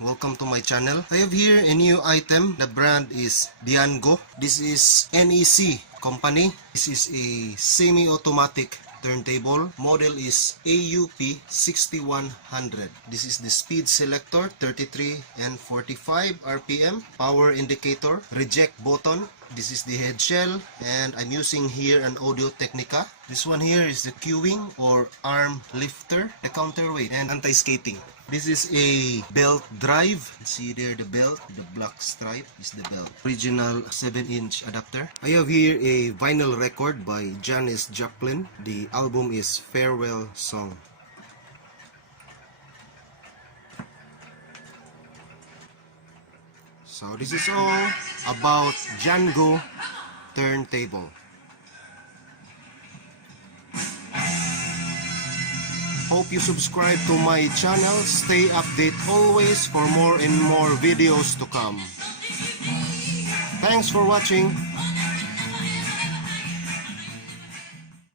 welcome to my channel. I have here a new item. The brand is DianGo. This is NEC company. This is a semi-automatic turntable. Model is AUP-6100. This is the speed selector, 33 and 45 RPM. Power indicator, reject button. This is the head shell, and I'm using here an Audio Technica. This one here is the queuing or arm lifter, the counterweight, and anti-skating. This is a belt drive. See there the belt, the black stripe is the belt. Original 7-inch adapter. I have here a vinyl record by Janis Joplin. The album is Farewell Song. So this is all about DianGo turntable. Hope you subscribe to my channel. Stay updated always for more and more videos to come. Thanks for watching.